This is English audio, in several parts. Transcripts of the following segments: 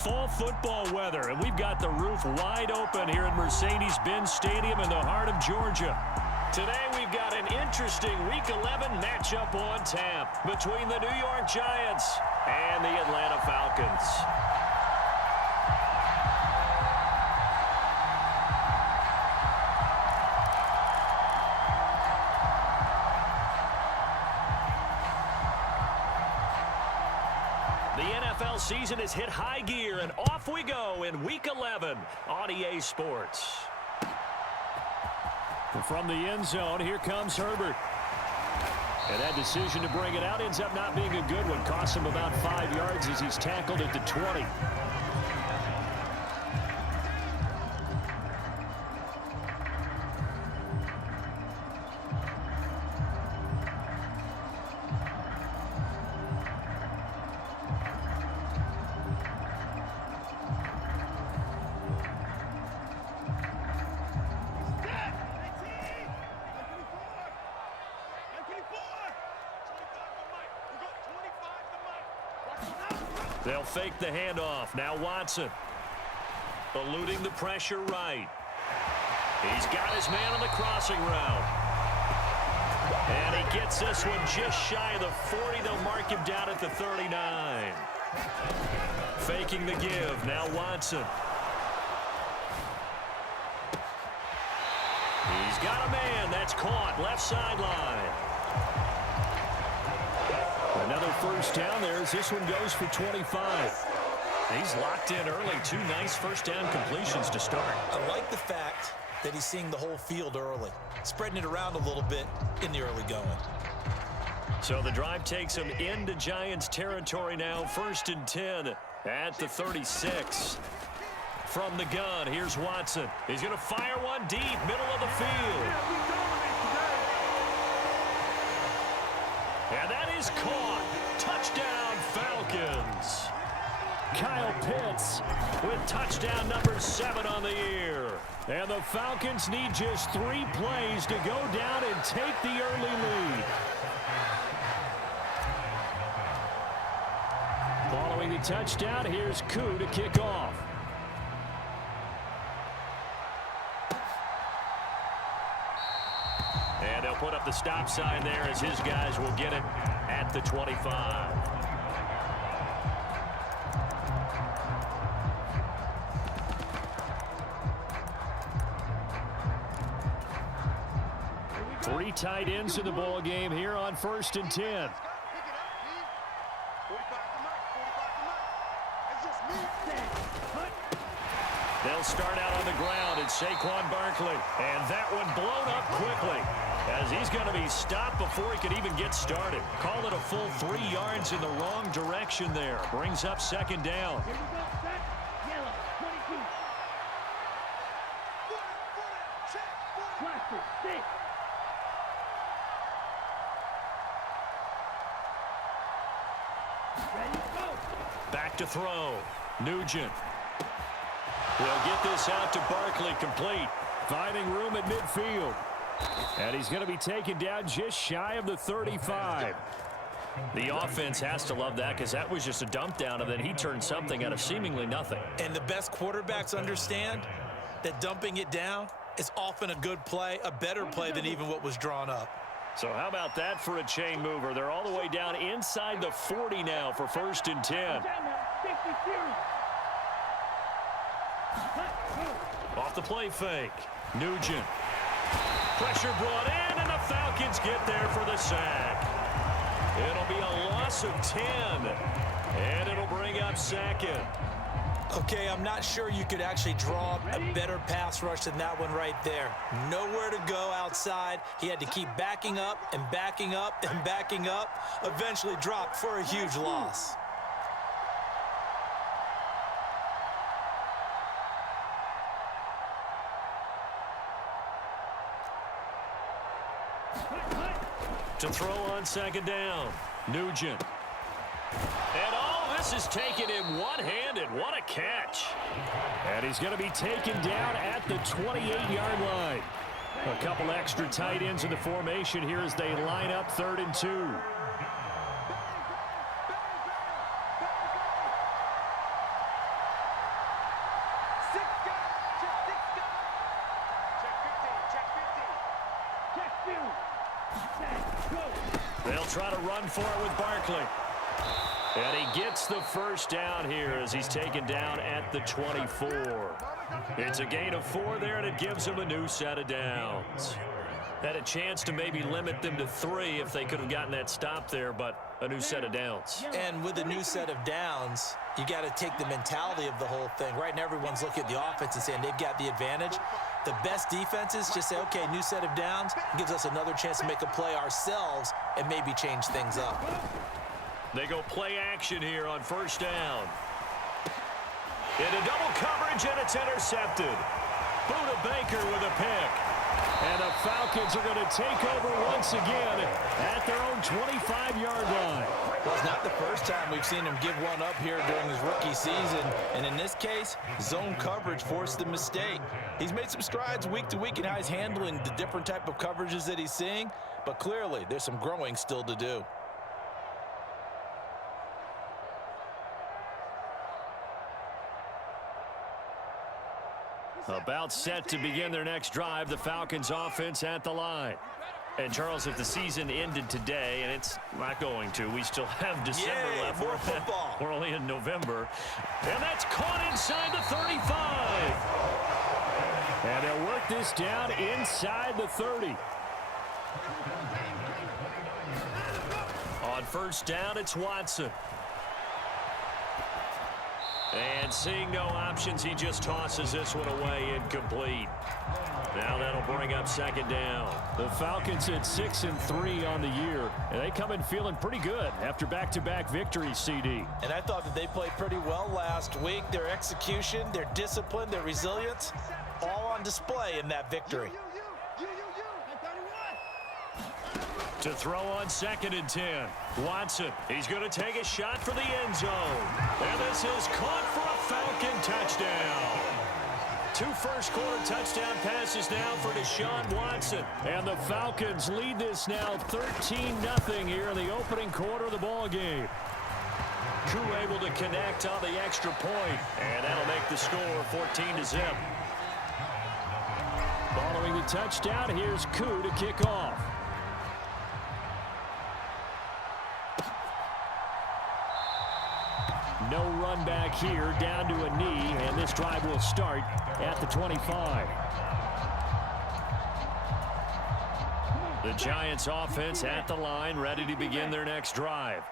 Fall football weather, and we've got the roof wide open here at Mercedes-Benz Stadium in the heart of Georgia. Today we've got an interesting Week 11 matchup on tap between the New York Giants and the Atlanta Falcons. The NFL season has hit high gear, and off we go in Week 11 on EA Sports. From the end zone, here comes Herbert. And that decision to bring it out ends up not being a good one. Costs him about 5 yards as he's tackled at the 20. They'll fake the handoff. Now Watson. Eluding the pressure right. He's got his man on the crossing route. And he gets this one just shy of the 40. They'll mark him down at the 39. Faking the give. Now Watson. He's got a man. That's caught. Left sideline. Another first down there as this one goes for 25. He's locked in early. 2 nice first down completions to start. I like the fact that he's seeing the whole field early, spreading it around a little bit in the early going. So the drive takes him into Giants territory now. 1st and 10 at the 36. From the gun, here's Watson. He's going to fire one deep, middle of the field. And that is caught. Touchdown, Falcons. Kyle Pitts with touchdown number 7 on the year. And the Falcons need just 3 plays to go down and take the early lead. Following the touchdown, here's Koo to kick off. And they'll put up the stop sign there as his guys will get it at the 25. Three tight ends in the ball game here on 1st and 10. They'll start out on the ground. It's Saquon Barkley. And that one blown up quickly as he's going to be stopped before he could even get started. Call it a full 3 yards in the wrong direction there. Brings up 2nd down. Back to throw. Nugent. We'll get this out to Barkley, complete. Finding room at midfield. And he's going to be taken down just shy of the 35. The offense has to love that because that was just a dump down, and then he turned something out of seemingly nothing. And the best quarterbacks understand that dumping it down is often a good play, a better play than even what was drawn up. So how about that for a chain mover? They're all the way down inside the 40 now for 1st and 10. Off the play fake. Nugent. Pressure brought in, and the Falcons get there for the sack. It'll be a loss of 10, and it'll bring up 2nd. Okay, I'm not sure you could actually draw up a better pass rush than that one right there. Nowhere to go outside. He had to keep backing up and backing up and backing up. Eventually dropped for a huge loss. To throw on 2nd down. Nugent. And all this is taken in one-handed. What a catch. And he's going to be taken down at the 28-yard line. A couple extra tight ends in the formation here as they line up 3rd and 2. They'll try to run for it with Barkley. And he gets the first down here as he's taken down at the 24. It's a gain of 4 there, and it gives them a new set of downs. Had a chance to maybe limit them to 3 if they could have gotten that stop there, but a new set of downs. And with a new set of downs, you got to take the mentality of the whole thing. Right now, everyone's looking at the offense and saying they've got the advantage. The best defenses just say, okay, new set of downs, gives us another chance to make a play ourselves and maybe change things up. They go play action here on first down. Into double coverage, and it's intercepted. Buda Baker with a pick. And the Falcons are going to take over once again at their own 25-yard line. Well, it's not the first time we've seen him give one up here during his rookie season. And in this case, zone coverage forced the mistake. He's made some strides week to week in how he's handling the different type of coverages that he's seeing. But clearly, there's some growing still to do. About set to begin their next drive, the Falcons offense at the line. And Charles, if the season ended today, and it's not going to, we still have December left. More football. We're only in November. And that's caught inside the 35. And they'll work this down inside the 30. On first down, it's Watson. And seeing no options, he just tosses this one away incomplete. Now that'll bring up second down. The Falcons at 6-3 on the year, and they come in feeling pretty good after back-to-back victories, CD. And I thought that they played pretty well last week. Their execution, their discipline, their resilience, all on display in that victory. To throw on 2nd and 10. Watson, he's going to take a shot for the end zone. And this is caught for a Falcon touchdown. 2 first-quarter touchdown passes now for Deshaun Watson. And the Falcons lead this now 13-0 here in the opening quarter of the ball game. Koo able to connect on the extra point, and that'll make the score 14-0. Following the touchdown, here's Koo to kick off. No run back here, down to a knee, and this drive will start at the 25. The Giants offense at the line, ready to begin their next drive.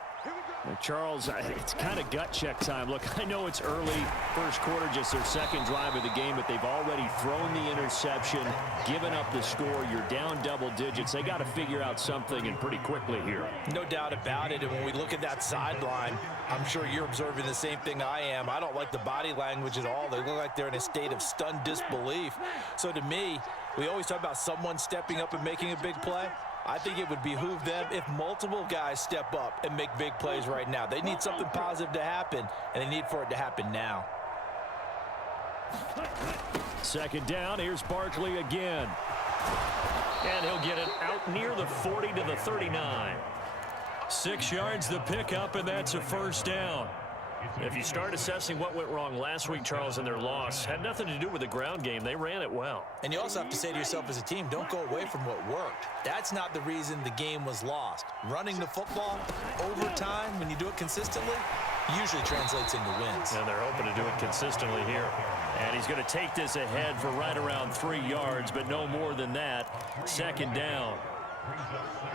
Charles, it's kind of gut check time. Look, I know it's early, first quarter, just their second drive of the game, but they've already thrown the interception, given up the score. You're down double digits. They got to figure out something, and pretty quickly here. No doubt about it. And when we look at that sideline, I'm sure you're observing the same thing I am. I don't like the body language at all. They look like they're in a state of stunned disbelief. So to me, we always talk about someone stepping up and making a big play. I think it would behoove them if multiple guys step up and make big plays right now. They need something positive to happen, and they need for it to happen now. Second down, here's Barkley again. And he'll get it out near the 40 to the 39. 6 yards the pickup, and that's a first down. If you start assessing what went wrong last week, Charles, in their loss, had nothing to do with the ground game. They ran it well. And you also have to say to yourself as a team, don't go away from what worked. That's not the reason the game was lost. Running the football over time, when you do it consistently, usually translates into wins. And they're hoping to do it consistently here. And he's going to take this ahead for right around 3 yards, but no more than that. Second down.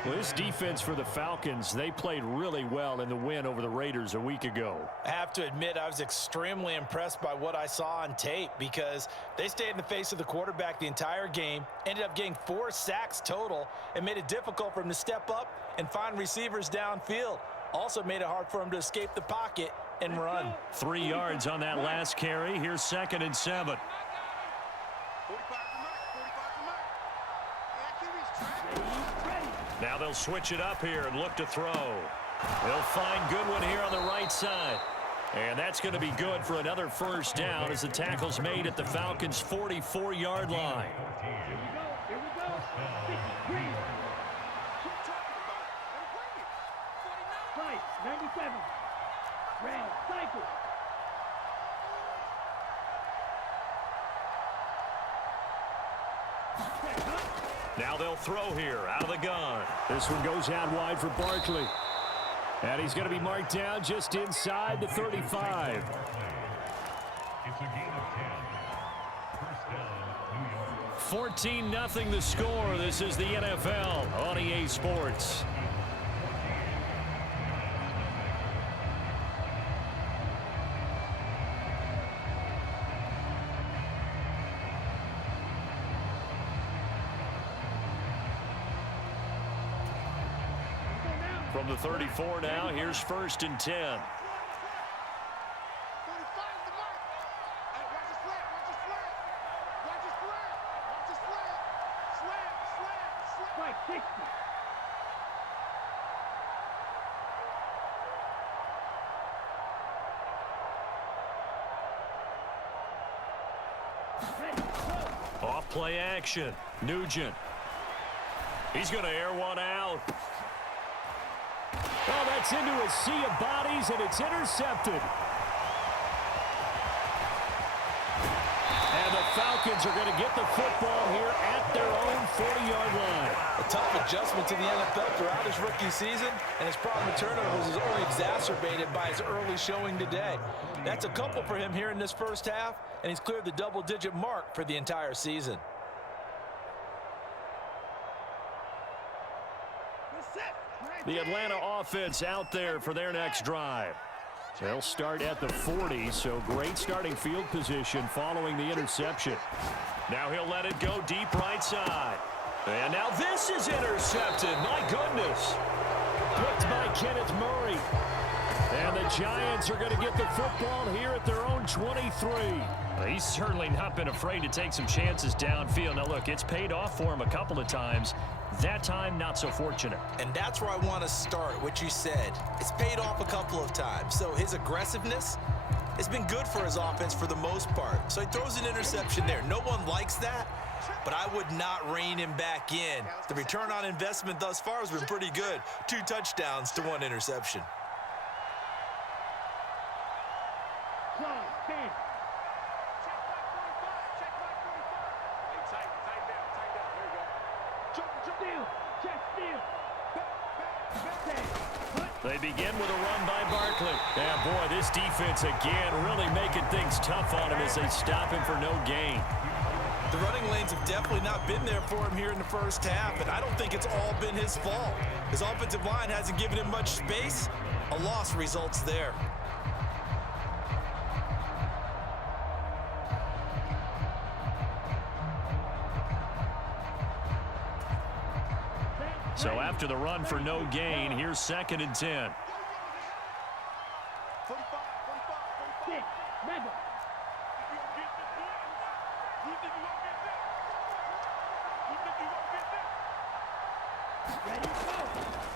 Well, this defense for the Falcons, they played really well in the win over the Raiders a week ago. I have to admit, I was extremely impressed by what I saw on tape because they stayed in the face of the quarterback the entire game, ended up getting 4 sacks total, and made it difficult for him to step up and find receivers downfield. Also made it hard for him to escape the pocket and run. 3 yards on that last carry. Here's 2nd and 7. Now they'll switch it up here and look to throw. They'll find Goodwin here on the right side. And that's going to be good for another first down as the tackle's made at the Falcons' 44-yard line. Here we go. 53. Fight, 97. Red, cycle. Now they'll throw here out of the gun. This one goes out wide for Barkley. And he's going to be marked down just inside the 35. It's a gain of 10. First down, New York. 14-0 the score. This is the NFL on EA Sports. From the 34 now, here's 1st and 10. Strike 60. Off play action. Nugent. He's going to air one out. Oh, that's into a sea of bodies, and it's intercepted. And the Falcons are going to get the football here at their own 40-yard line. A tough adjustment to the NFL throughout his rookie season, and his problem with turnovers is only exacerbated by his early showing today. That's a couple for him here in this first half, and he's cleared the double-digit mark for the entire season. The Atlanta offense out there for their next drive. They'll start at the 40, so great starting field position following the interception. Now he'll let it go deep right side. And now this is intercepted. My goodness. Picked by Kenneth Murray. And the Giants are going to get the football here at their own 23. Well, he's certainly not been afraid to take some chances downfield. Now, look, it's paid off for him a couple of times. That time, not so fortunate. And that's where I want to start, what you said. It's paid off a couple of times. So his aggressiveness has been good for his offense for the most part. So he throws an interception there. No one likes that, but I would not rein him back in. The return on investment thus far has been pretty good. 2 touchdowns to 1 interception. They begin with a run by Barkley. And boy, this defense again really making things tough on him as they stop him for no gain. The running lanes have definitely not been there for him here in the first half, and I don't think it's all been his fault. His offensive line hasn't given him much space. A loss results there. So after the run for no gain, here's 2nd and 10.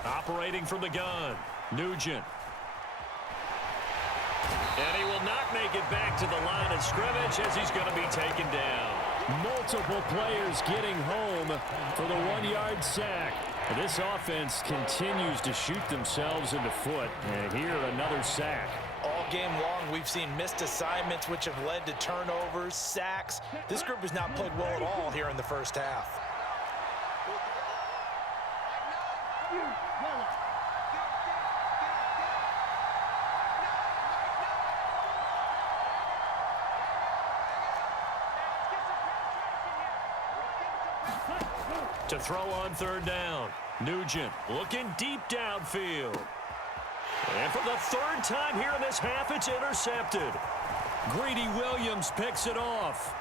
Operating from the gun, Nugent. And he will not make it back to the line of scrimmage as he's going to be taken down. Multiple players getting home for the 1-yard sack. This offense continues to shoot themselves in the foot. And here, another sack. All game long, we've seen missed assignments, which have led to turnovers, sacks. This group has not played well at all here in the first half. To throw on 3rd down, Nugent looking deep downfield. And for the 3rd time here in this half, it's intercepted. Greedy Williams picks it off.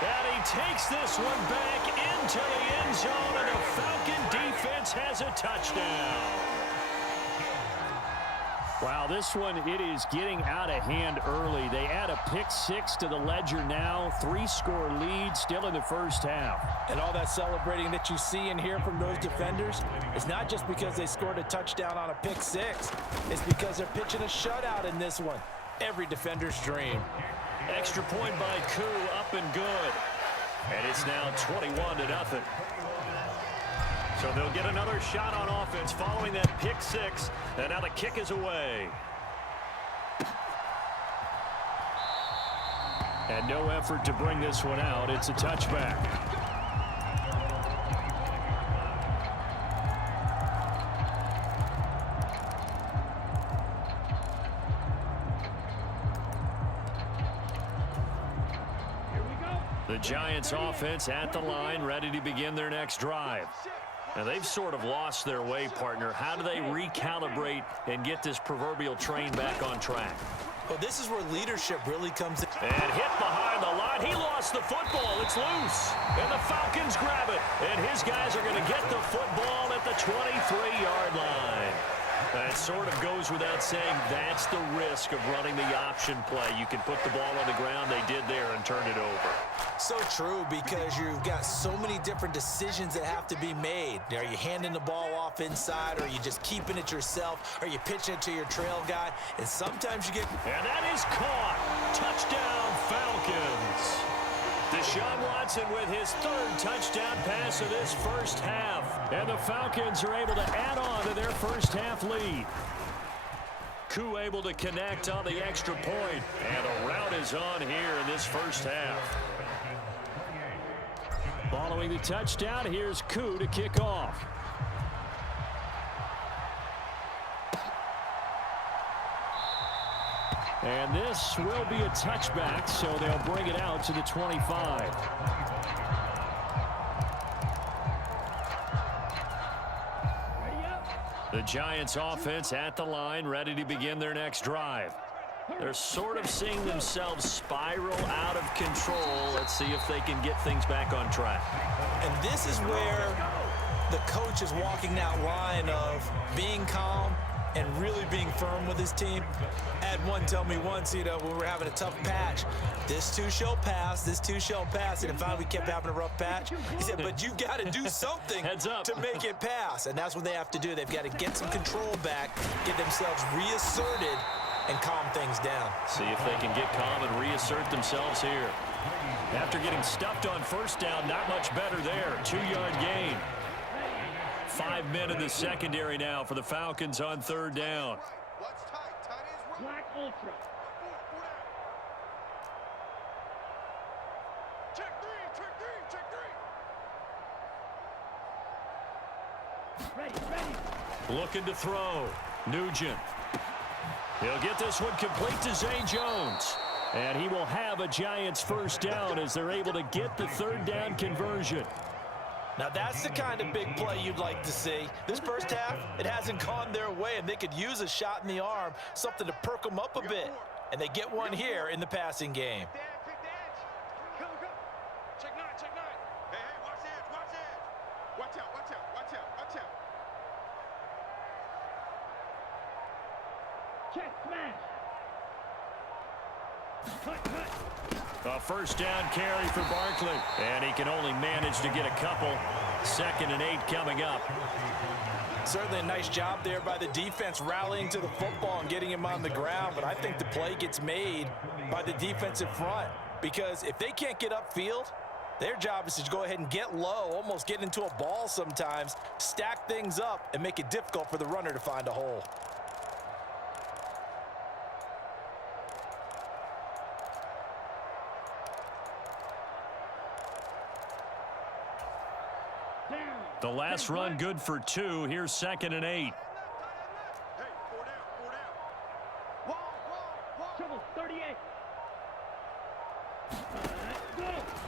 And he takes this one back into the end zone, and the Falcon defense has a touchdown. Wow, this one, it is getting out of hand early. They add a pick-6 to the ledger now. 3-score lead still in the first half. And all that celebrating that you see and hear from those defenders is not just because they scored a touchdown on a pick-6. It's because they're pitching a shutout in this one. Every defender's dream. Extra point by Koo, up and good. And it's now 21-0. So they'll get another shot on offense following that pick-6. And now the kick is away. And no effort to bring this one out. It's a touchback. The Giants offense at the line, ready to begin their next drive. Now, they've sort of lost their way, partner. How do they recalibrate and get this proverbial train back on track? Well, this is where leadership really comes in. And hit behind the line. He lost the football. It's loose. And the Falcons grab it. And his guys are going to get the football at the 23-yard line. That sort of goes without saying. That's the risk of running the option play. You can put the ball on the ground. They did there and turn it over. So true, because you've got so many different decisions that have to be made. Are you handing the ball off inside, or are you just keeping it yourself? Are you pitching it to your trail guy? And sometimes you get... And that is caught. Touchdown, Falcons. Deshaun Watson with his third touchdown pass of this first half. And the Falcons are able to add on to their first half lead. Koo able to connect on the extra point. And the route is on here in this first half. Following the touchdown, here's Koo to kick off. And this will be a touchback, so they'll bring it out to the 25. The Giants offense at the line, ready to begin their next drive. They're sort of seeing themselves spiral out of control. Let's see if they can get things back on track. And this is where the coach is walking that line of being calm and really being firm with his team. I had one tell me once, when we were having a tough patch, this too shall pass, this too shall pass. And finally we kept having a rough patch. He said, but you got to do something Heads up. to make it pass. And that's what they have to do. They've got to get some control back, get themselves reasserted, and calm things down. See if they can get calm and reassert themselves here. After getting stuffed on first down, not much better there. 2-yard gain. 5 men in the secondary now for the Falcons on third down. Black Ultra. Check three. Ready. Looking to throw. Nugent. He'll get this one complete to Zay Jones. And he will have a Giants first down as they're able to get the third down conversion. Now, that's the kind of big play you'd like to see. This first half, it hasn't gone their way, and they could use a shot in the arm, something to perk them up a bit. And they get one here in the passing game. Go. Check nine. Hey, watch edge. Watch out. Check smash. Cut. A first down carry for Barkley. And he can only manage to get a couple. 2nd and 8 coming up. Certainly a nice job there by the defense rallying to the football and getting him on the ground. But I think the play gets made by the defensive front. Because if they can't get upfield, their job is to go ahead and get low, almost get into a ball sometimes, stack things up, and make it difficult for the runner to find a hole. The last run good for 2. Here's 2nd and 8. Hey, 4 down. Trouble 38.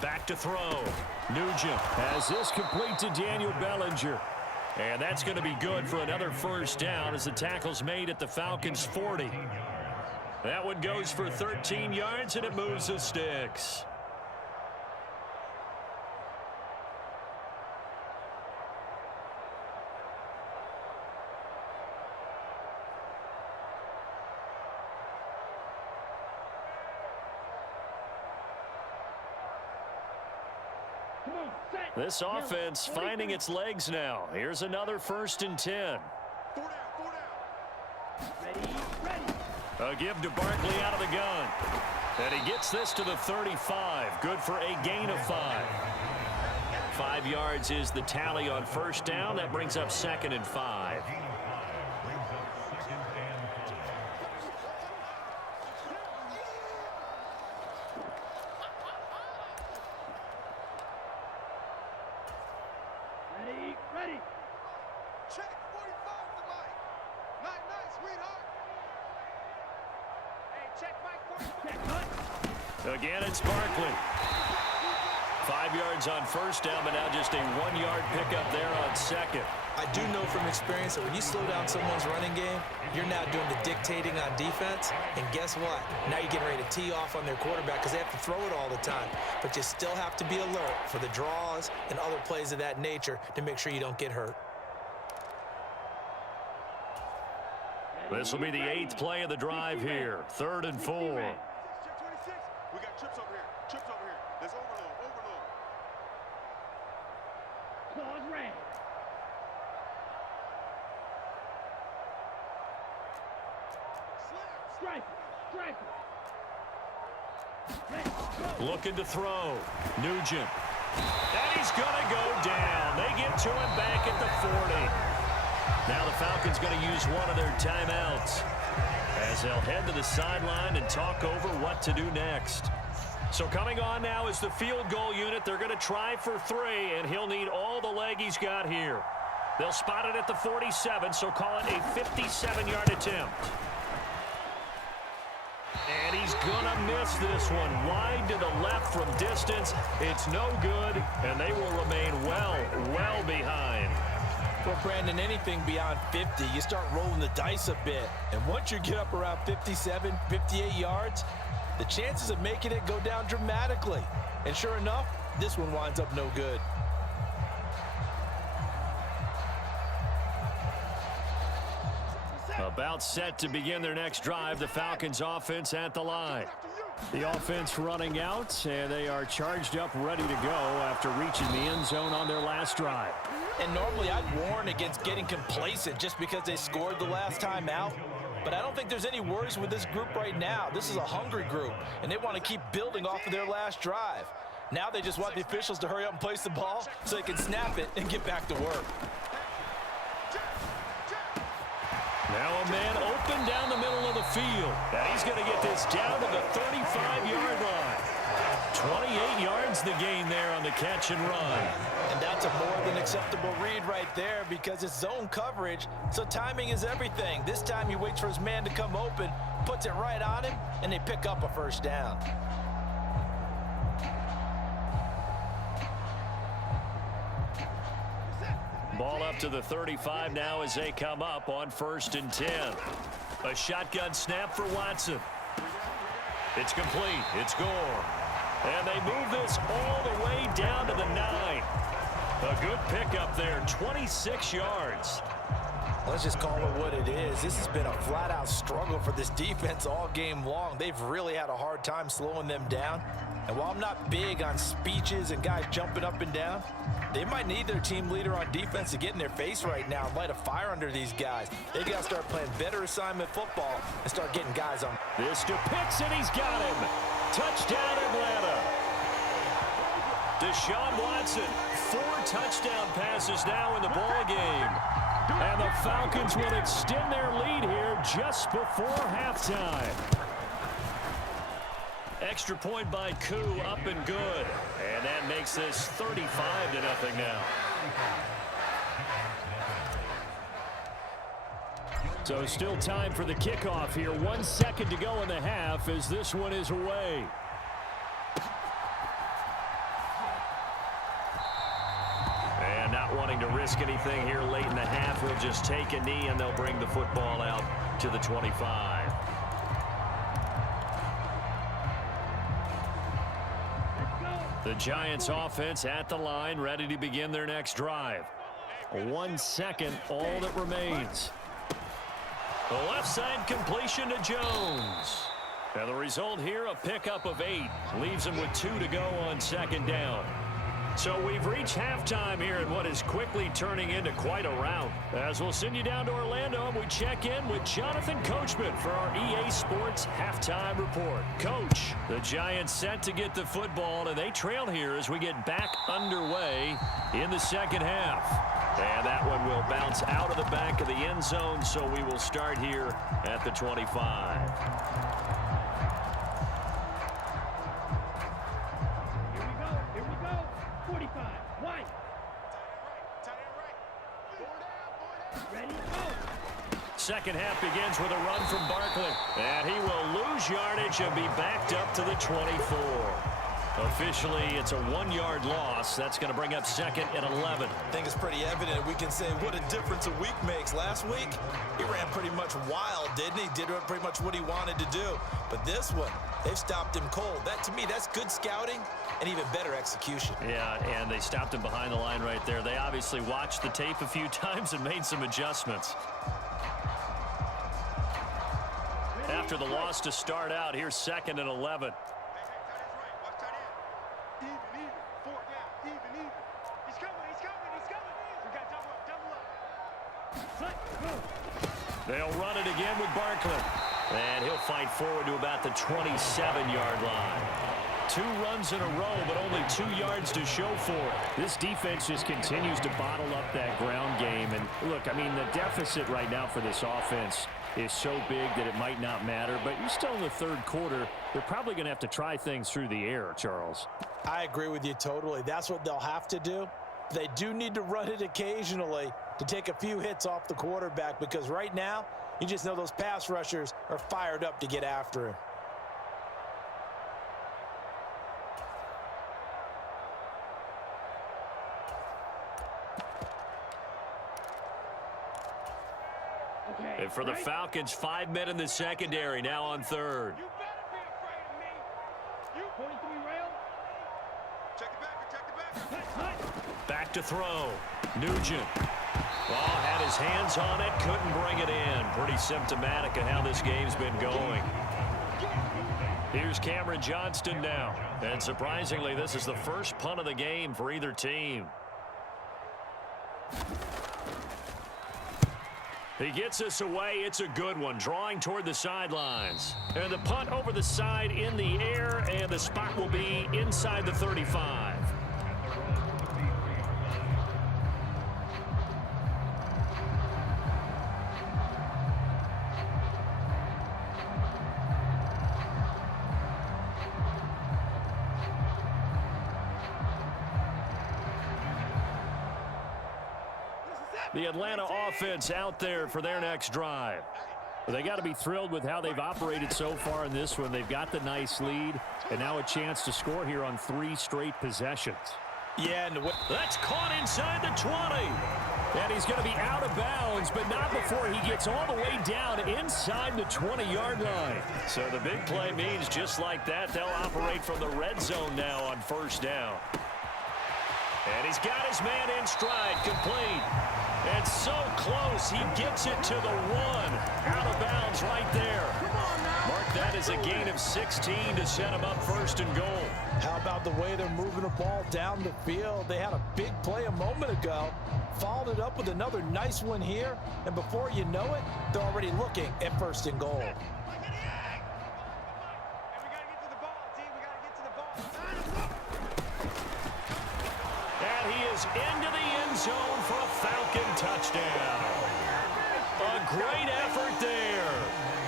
Back to throw. Nugent. As this complete to Daniel Bellinger. And that's going to be good for another first down as the tackle's made at the Falcons' 40. That one goes for 13 yards, and it moves the sticks. This offense finding its legs now. Here's another 1st and 10. 4 down. Ready. A give to Barkley out of the gun. And he gets this to the 35. Good for a gain of 5. 5 yards is the tally on first down. That brings up 2nd and 5. Again, it's Barkley. 5 yards on first down, but now just a 1-yard pickup there on second. I do know from experience that when you slow down someone's running game, you're now doing the dictating on defense. And guess what? Now you're getting ready to tee off on their quarterback because they have to throw it all the time. But you still have to be alert for the draws and other plays of that nature to make sure you don't get hurt. This will be the 8th play of the drive here. 3rd and 4. We got trips over here. Trips over here. Let's overload. Overload. Claws red. Strike. Strike. Looking to throw. Nugent. And he's going to go down. They get to him back at the 40. Now the Falcons going to use one of their timeouts as they'll head to the sideline and talk over what to do next. So coming on now is the field goal unit. They're going to try for 3, and he'll need all the leg he's got here. They'll spot it at the 47, so call it a 57-yard attempt. And he's going to miss this one. Wide to the left from distance. It's no good, and they will remain well behind. Well, Brandon, anything beyond 50, you start rolling the dice a bit. And once you get up around 57, 58 yards, the chances of making it go down dramatically. And sure enough, this one winds up no good. About set to begin their next drive, the Falcons offense at the line. The offense running out, and they are charged up, ready to go after reaching the end zone on their last drive. And normally I'd warn against getting complacent just because they scored the last time out. But I don't think there's any worries with this group right now. This is a hungry group, and they want to keep building off of their last drive. Now they just want the officials to hurry up and place the ball so they can snap it and get back to work. Now a man open down the middle of the field. And he's going to get this down to the 35-yard line. 28 yards the gain there on the catch and run. And that's a more than acceptable read right there because it's zone coverage, so timing is everything. This time he waits for his man to come open, puts it right on him, and they pick up a first down. Ball up to the 35 now as they come up on 1st and 10. A shotgun snap for Watson. It's complete. It's Gore. And they move this all the way down to the 9. A good pickup there, 26 yards. Let's just call it what it is. This has been a flat-out struggle for this defense all game long. They've really had a hard time slowing them down. And while I'm not big on speeches and guys jumping up and down, they might need their team leader on defense to get in their face right now and light a fire under these guys. They got to start playing better assignment football and start getting guys on. This to Pitts, and he's got him. Touchdown, Atlanta. Deshaun Watson, 4 touchdown passes now in the ball game. And the Falcons will extend their lead here just before halftime. Extra point by Koo, up and good. And that makes this 35-0 now. So still time for the kickoff here. 1 second to go in the half as this one is away. And not wanting to risk anything here late in the half, he'll just take a knee and they'll bring the football out to the 25. The Giants offense at the line, ready to begin their next drive. 1 second, all that remains. The left side completion to Jones. And the result here, a pickup of 8. Leaves him with 2 to go on 2nd down. So we've reached halftime here in what is quickly turning into quite a rout. As we'll send you down to Orlando, and we check in with Jonathan Coachman for our EA Sports Halftime Report. Coach, the Giants set to get the football, and they trail here as we get back underway in the second half. And that one will bounce out of the back of the end zone, so we will start here at the 25. Second half begins with a run from Barkley. And he will lose lose yardage and be backed up to the 24. Officially, it's a 1-yard loss. That's going to bring up 2nd and 11. I think it's pretty evident. We can say what a difference a week makes. Last week, he ran pretty much wild, didn't he? Did pretty much what he wanted to do. But this one, they've stopped him cold. That, to me, that's good scouting and even better execution. Yeah, and they stopped him behind the line right there. They obviously watched the tape a few times and made some adjustments. After the loss to start out, here's 2nd and 11. They'll run it again with Barkley. And he'll fight forward to about the 27-yard line. 2 runs in a row, but only 2 yards to show for it. This defense just continues to bottle up that ground game. And look, I mean, the deficit right now for this offense is so big that it might not matter. But you're still in the 3rd quarter. They're probably going to have to try things through the air, Charles. I agree with you totally. That's what they'll have to do. They do need to run it occasionally to take a few hits off the quarterback, because right now, you just know those pass rushers are fired up to get after him. And for the Falcons, 5 men in the secondary, now on 3rd. You better be afraid of me. You 43 rail. Check the back. Back to throw. Nugent. Ball had his hands on it, couldn't bring it in. Pretty symptomatic of how this game's been going. Here's Cameron Johnston now. And surprisingly, this is the first punt of the game for either team. He gets us away. It's a good one, drawing toward the sidelines. And the punt over the side in the air, and the spot will be inside the 35. The Atlanta offense out there for their next drive. They got to be thrilled with how they've operated so far in this one. They've got the nice lead, and now a chance to score here on 3 straight possessions. Yeah, and That's caught inside the 20. And he's going to be out of bounds, but not before he gets all the way down inside the 20-yard line. So the big play means just like that, they'll operate from the red zone now on 1st down. And he's got his man in stride, complete. And so close, he gets it to the 1. Out of bounds right there. Mark that as a gain of 16 to set him up 1st and goal. how about the way they're moving the ball down the field? They had a big play a moment ago, followed it up with another nice one here, and before you know it, they're already looking at 1st and goal. And he is into the end zone for a Falcon touchdown. A great effort there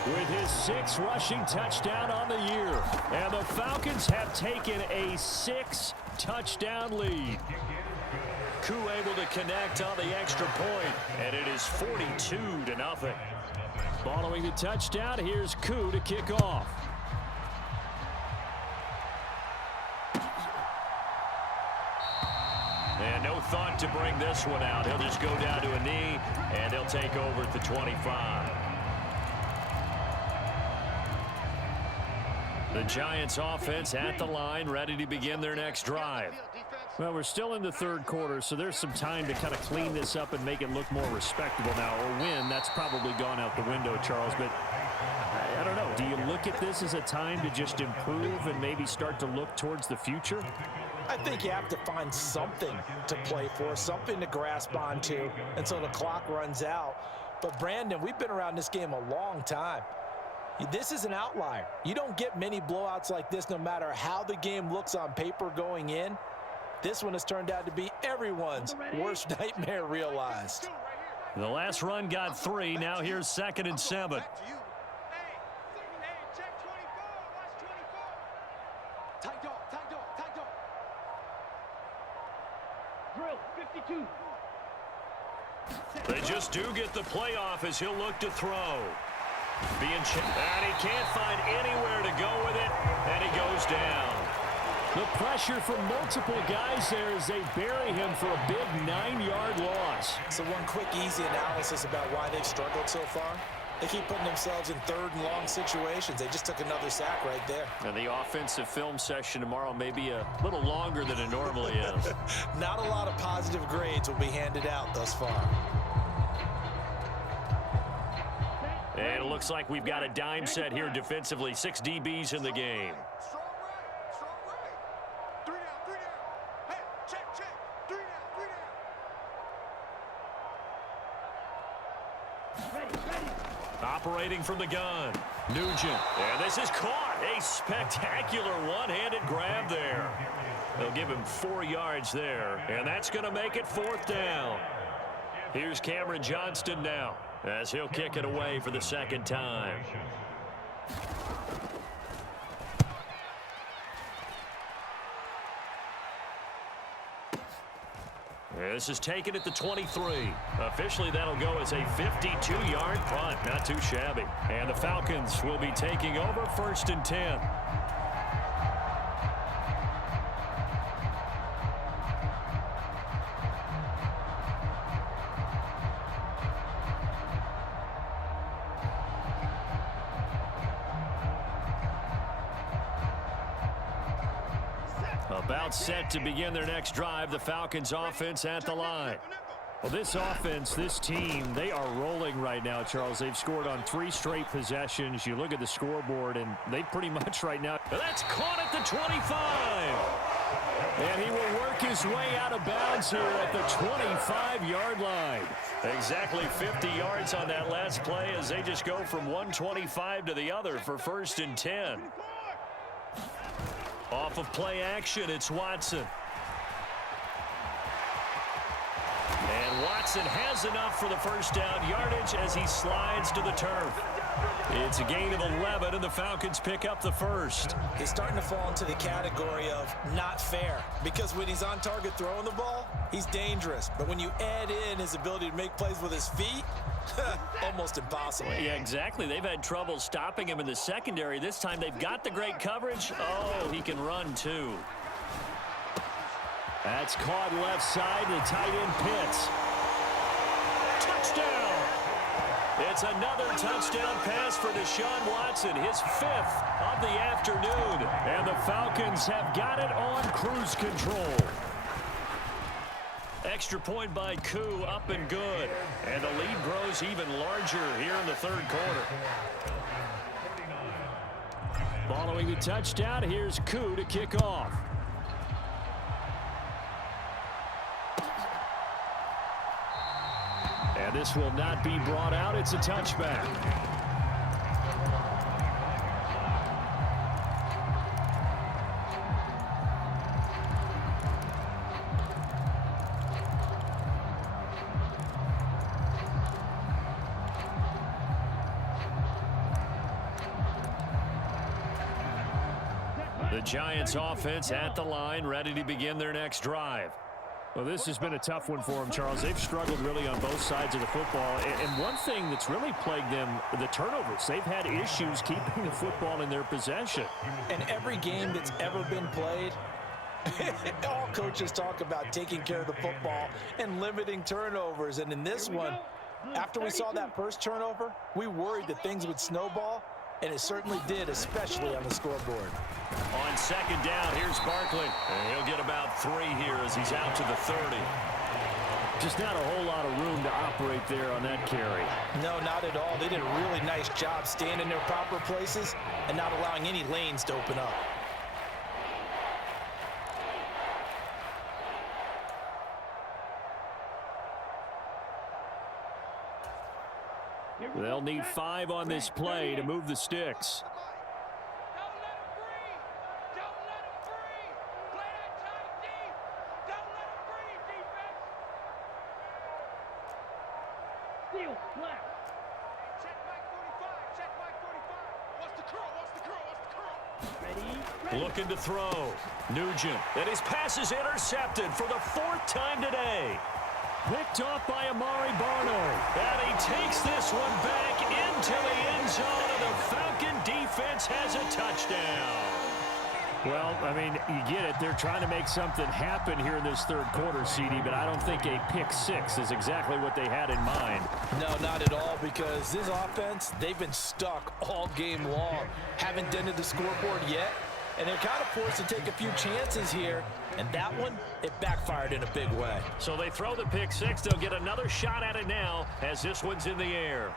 with his 6th rushing touchdown on the year. And the Falcons have taken a 6-touchdown lead. Koo able to connect on the extra point, and it is 42-0. Following the touchdown, here's Koo to kick off. And no thought to bring this one out. He'll just go down to a knee, and they'll take over at the 25. The Giants offense at the line, ready to begin their next drive. Well, we're still in the 3rd quarter, so there's some time to kind of clean this up and make it look more respectable now. Or win, that's probably gone out the window, Charles. But I don't know. Do you look at this as a time to just improve and maybe start to look towards the future? I think you have to find something to play for, something to grasp onto until the clock runs out. But, Brandon, we've been around this game a long time. This is an outlier. You don't get many blowouts like this no matter how the game looks on paper going in. This one has turned out to be everyone's worst nightmare realized. The last run got 3. Now here's 2nd and 7. Drill 52. They just do get the playoff as he'll look to throw. And he can't find anywhere The pressure from multiple guys there as they bury him for a big 9-yard loss. So one quick, easy analysis about why they've struggled so far. They keep putting themselves in third and long situations. They just took another sack right there. And the offensive film session tomorrow may be a little longer than it normally is. Not a lot of positive grades will be handed out thus far. And it looks like we've got a dime set here defensively. 6 DBs in the game. Strong right, strong right. 3 down, 3 down. Hey, check, check. 3 down, 3 down. Operating from the gun. Nugent. And this is caught. A spectacular one-handed grab there. They'll give him 4 yards there. And that's going to make it 4th down. Here's Cameron Johnston now, as he'll kick it away for the 2nd time. This is taken at the 23. Officially, that'll go as a 52-yard punt. Not too shabby. And the Falcons will be taking over 1st and 10. About set to begin their next drive. The Falcons offense at the line. Well, this offense, this team, they are rolling right now, Charles. They've scored on 3 straight possessions. You look at the scoreboard, and they pretty much right now. That's caught at the 25. And he will work his way out of bounds here at the 25-yard line. Exactly 50 yards on that last play as they just go from 125 to the other for 1st and 10. Off of play action, it's Watson. And Watson has enough for the 1st down yardage as he slides to the turf. It's a gain of 11, and the Falcons pick up the 1st. He's starting to fall into the category of not fair, because when he's on target throwing the ball, he's dangerous. But when you add in his ability to make plays with his feet, almost impossible. Yeah, exactly. They've had trouble stopping him in the secondary. This time they've got the great coverage. Oh, he can run too. That's caught left side. The tight end Pitts. Touchdown! It's another touchdown pass for Deshaun Watson, his 5th of the afternoon. And the Falcons have got it on cruise control. Extra point by Koo, up and good. And the lead grows even larger here in the 3rd quarter. Following the touchdown, here's Koo to kick off. And this will not be brought out. It's a touchback. The Giants offense at the line, ready to begin their next drive. Well, this has been a tough one for them, Charles. They've struggled really on both sides of the football. And one thing that's really plagued them, the turnovers. They've had issues keeping the football in their possession. And every game that's ever been played, all coaches talk about taking care of the football and limiting turnovers. And in this one, after we saw that first turnover, we worried that things would snowball. And it certainly did, especially on the scoreboard. On 2nd down, here's Barkley. And he'll get about 3 here as he's out to the 30. Just not a whole lot of room to operate there on that carry. No, not at all. They did a really nice job staying in their proper places and not allowing any lanes to open up. They'll need 5 on this play to move the sticks. Don't let him breathe. Don't let him breathe. Play that tight deep. Don't let him breathe, defense. Steal, left. Check Mike 45. Check Mike 45. What's the curl? What's the curl? What's the curl? Ready? Looking to throw. Nugent. And his pass is intercepted for the 4th time today. Picked off by Amari Barno. And he takes this one back into the end zone, and the Falcon defense has a touchdown. Well, I mean, you get it. They're trying to make something happen here in this third quarter, CD, but I don't think a pick six is exactly what they had in mind. No, not at all, because this offense, they've been stuck all game long. Haven't dented the scoreboard yet, and they're kind of forced to take a few chances here, and that one, it backfired in a big way. So they throw the pick six. They'll get another shot at it now as this one's in the air.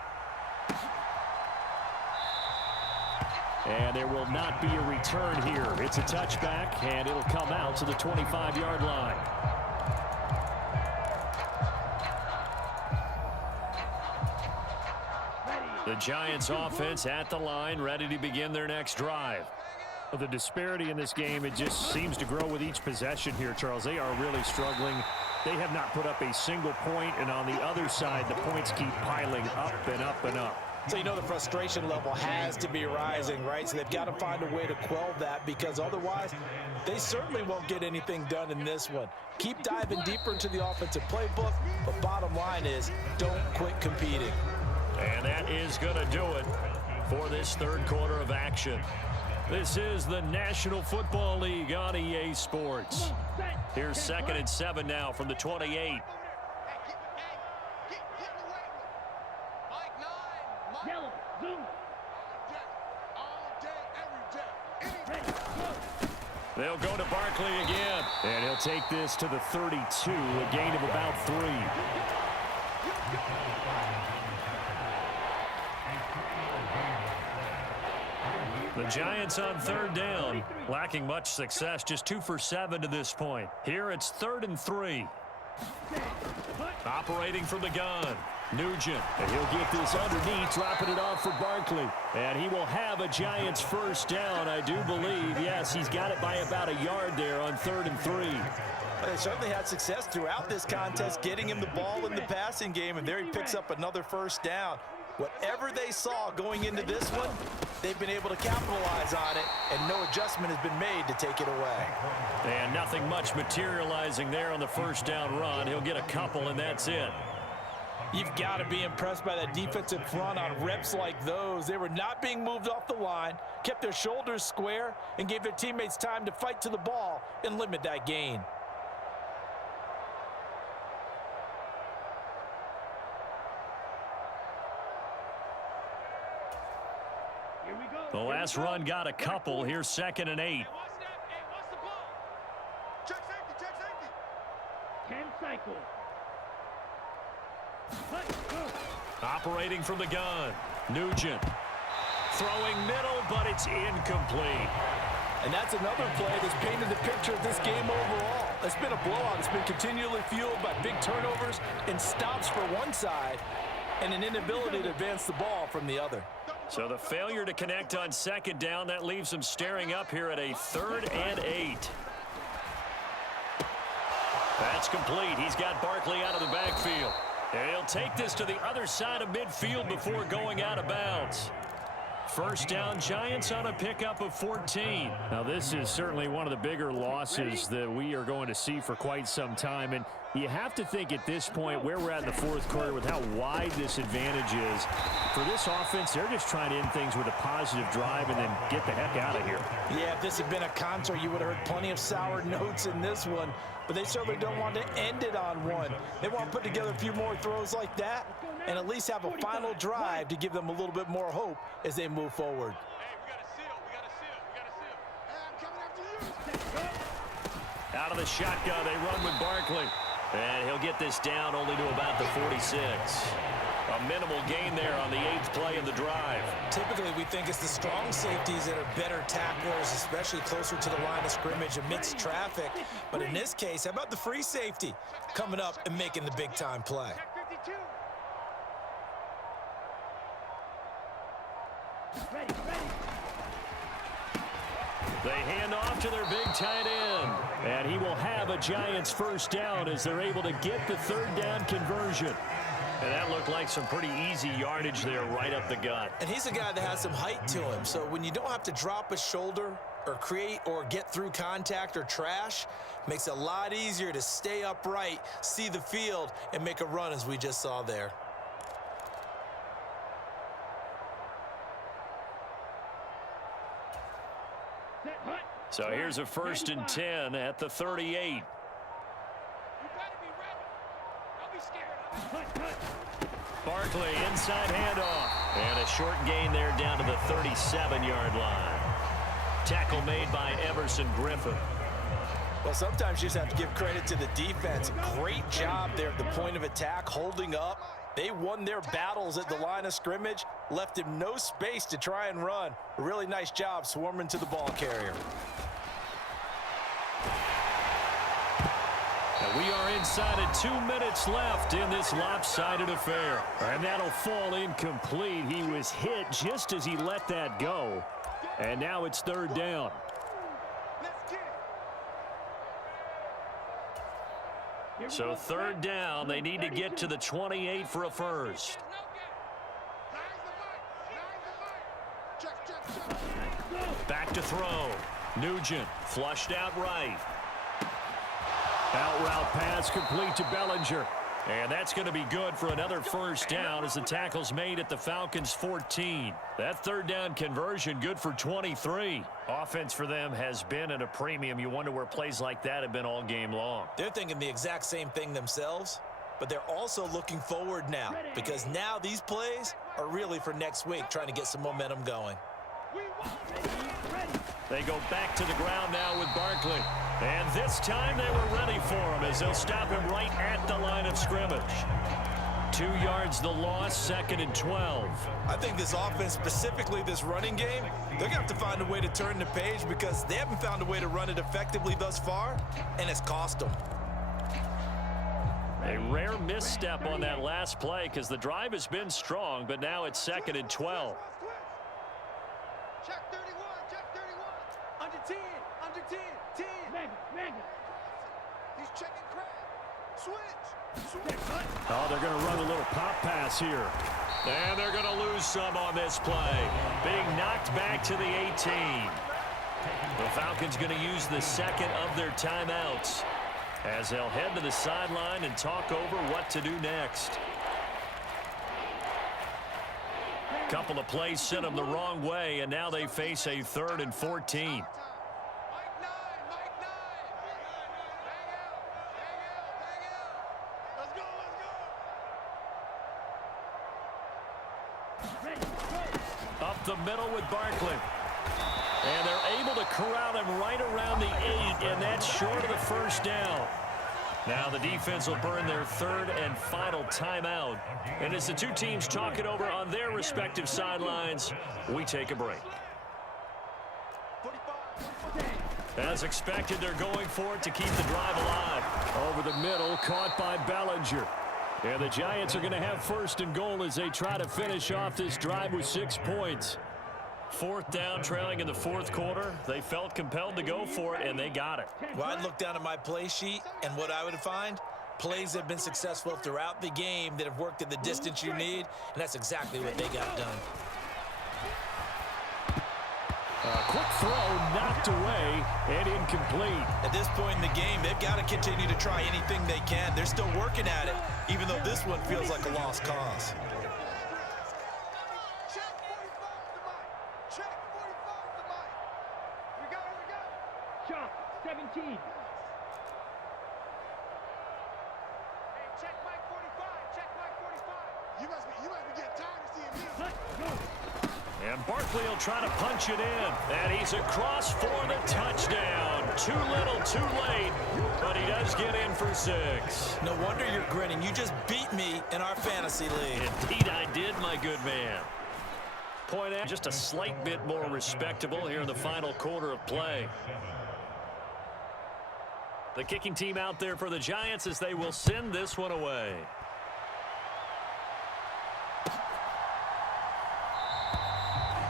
And there will not be a return here. It's a touchback, and it'll come out to the 25-yard line. The Giants offense at the line, ready to begin their next drive. Well, the disparity in this game, it just seems to grow with each possession here, Charles. They are really struggling. They have not put up a single point, and on the other side, the points keep piling up and up and up. So you know the frustration level has to be rising, right? So they've got to find a way to quell that, because otherwise they certainly won't get anything done in this one. Keep diving deeper into the offensive playbook, but bottom line is don't quit competing. And that is going to do it for this third quarter of action. This is the National Football League on EA Sports. Here's 2nd and 7 now from the 28. They'll go to Barkley again. And he'll take this to the 32, a gain of about 3. The Giants on third down, lacking much success, just 2 for 7 to this point. Here it's 3rd and 3. Operating from the gun, Nugent. And he'll get this underneath, dropping it off for Barkley. And he will have a Giants first down, I do believe. Yes, he's got it by about a yard there on 3rd and 3. Well, they certainly had success throughout this contest, getting him the ball in the passing game, and there he picks up another first down. Whatever they saw going into this one, they've been able to capitalize on it, and no adjustment has been made to take it away. And nothing much materializing there on the first down run. He'll get a couple, and that's it. You've got to be impressed by that defensive front on reps like those. They were not being moved off the line, kept their shoulders square, and gave their teammates time to fight to the ball and limit that gain. The last run got a couple. Here's 2nd and 8. What's the ball? Check safety, check safety. 10 cycle. Operating from the gun, Nugent. Throwing middle, but it's incomplete. And that's another play that's painted the picture of this game overall. It's been a blowout. It's been continually fueled by big turnovers and stops for one side and an inability to advance the ball from the other. So the failure to connect on 2nd down, that leaves them staring up here at a 3rd and 8. That's complete. He's got Barkley out of the backfield. And he'll take this to the other side of midfield before going out of bounds. First down, Giants on a pickup of 14. Now, this is certainly one of the bigger losses that we are going to see for quite some time. And you have to think at this point where we're at in the fourth quarter with how wide this advantage is. For this offense, they're just trying to end things with a positive drive and then get the heck out of here. Yeah, if this had been a concert, you would have heard plenty of sour notes in this one. But they certainly don't want to end it on one. They want to put together a few more throws like that and at least have a final drive to give them a little bit more hope as they move forward. Hey, we got a seal. We got a seal. We got a seal. Hey, I'm coming after you. Out of the shotgun, they run with Barkley. And he'll get this down only to about the 46. A minimal gain there on the 8th play of the drive. Typically, we think it's the strong safeties that are better tacklers, especially closer to the line of scrimmage amidst traffic. But in this case, how about the free safety coming up and making the big-time play? Check 52. They hand off to their big tight end. And he will have a Giants first down as they're able to get the 3rd down conversion. And that looked like some pretty easy yardage there right up the gut. And he's a guy that has some height to him. So when you don't have to drop a shoulder or create or get through contact or trash, makes it a lot easier to stay upright, see the field, and make a run as we just saw there. Set, hut. So here's a 1st and 10 at the 38. You better be ready. Don't be scared. Barkley, inside handoff. And a short gain there down to the 37-yard line. Tackle made by Everson Griffin. Well, sometimes you just have to give credit to the defense. Great job there at the point of attack, holding up. They won their battles at the line of scrimmage, left him no space to try and run. A really nice job swarming to the ball carrier. And we are inside of 2 minutes left in this lopsided affair. And that'll fall incomplete. He was hit just as he let that go. And now it's 3rd down. So 3rd down, they need to get to the 28 for a first. Back to throw. Nugent flushed out right. Out route pass complete to Bellinger. And that's going to be good for another 1st down as the tackle's made at the Falcons' 14. That 3rd down conversion good for 23. Offense for them has been at a premium. You wonder where plays like that have been all game long. They're thinking the exact same thing themselves, but they're also looking forward now because now these plays are really for next week, trying to get some momentum going. They go back to the ground now with Barkley. And this time they were ready for him as they'll stop him right at the line of scrimmage. 2 yards the loss, 2nd and 12. I think this offense, specifically this running game, they're going to have to find a way to turn the page because they haven't found a way to run it effectively thus far, and it's cost them. A rare misstep on that last play because the drive has been strong, but now it's 2nd and 12. Check 31, check 31. Under 10, under 10, 10. He's checking crab. Switch. Oh, they're going to run a little pop pass here. And they're going to lose some on this play. Being knocked back to the 18. The Falcons going to use the 2nd of their timeouts as they'll head to the sideline and talk over what to do next. Couple of plays sent them the wrong way, and now they face a 3rd and 14. Up the middle with Barkley. And they're able to corral him right around the 8, and that's short of the 1st down. Now the defense will burn their 3rd and final timeout. And as the two teams talk it over on their respective sidelines, we take a break. As expected, they're going for it to keep the drive alive. Over the middle, caught by Bellinger. And the Giants are going to have 1st and goal as they try to finish off this drive with 6 points. 4th down, trailing in the 4th quarter. They felt compelled to go for it, and they got it. Well, I'd look down at my play sheet, and what I would find, plays that have been successful throughout the game that have worked at the distance you need, and that's exactly what they got done. Quick throw knocked away and incomplete. At this point in the game, they've got to continue to try anything they can. They're still working at it, even though this one feels like a lost cause. Check 45 the mic. Check 45 the mic. We go, here we go. Shot 17. Hey, check Mike 45. Check Mike 45. You must be getting tired of seeing me. And Barkley will try to punch it in. And he's across for the touchdown. Too little, too late. But he does get in for 6. No wonder you're grinning. You just beat me in our fantasy league. Indeed I did, my good man. Point out just a slight bit more respectable here in the final quarter of play. The kicking team out there for the Giants as they will send this one away.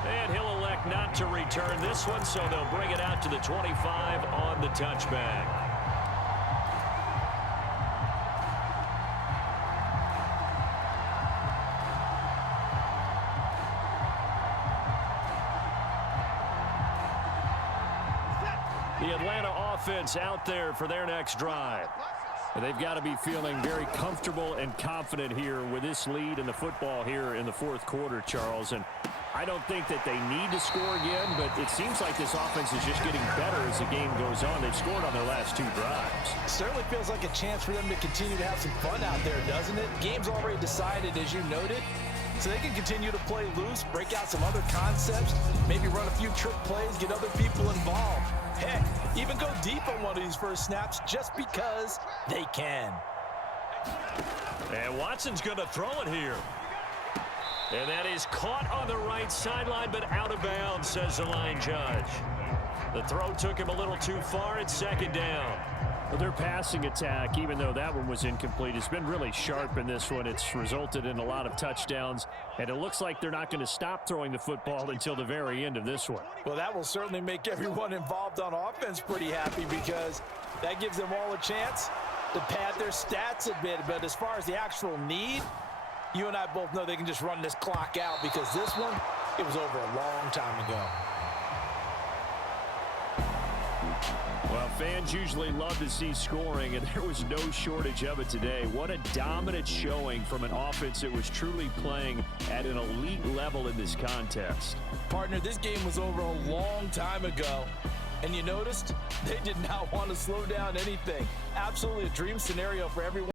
And he'll elect not to return this one, so they'll bring it out to the 25 on the touchback. The Atlanta offense out there for their next drive. And they've got to be feeling very comfortable and confident here with this lead in the football here in the 4th quarter, Charles. And I don't think that they need to score again, but it seems like this offense is just getting better as the game goes on. They've scored on their last 2 drives. Certainly feels like a chance for them to continue to have some fun out there, doesn't it? Game's already decided, as you noted, so they can continue to play loose, break out some other concepts, maybe run a few trick plays, get other people involved. Heck, even go deep on one of these first snaps just because they can. And Watson's going to throw it here. And that is caught on the right sideline, but out of bounds, says the line judge. The throw took him a little too far. It's 2nd down. Well, their passing attack, even though that one was incomplete, has been really sharp in this one. It's resulted in a lot of touchdowns, and it looks like they're not going to stop throwing the football until the very end of this one. Well, that will certainly make everyone involved on offense pretty happy because that gives them all a chance to pad their stats a bit. But as far as the actual need, you and I both know they can just run this clock out because this one, it was over a long time ago. Well, fans usually love to see scoring, and there was no shortage of it today. What a dominant showing from an offense that was truly playing at an elite level in this contest. Partner, this game was over a long time ago, and you noticed they did not want to slow down anything. Absolutely a dream scenario for everyone.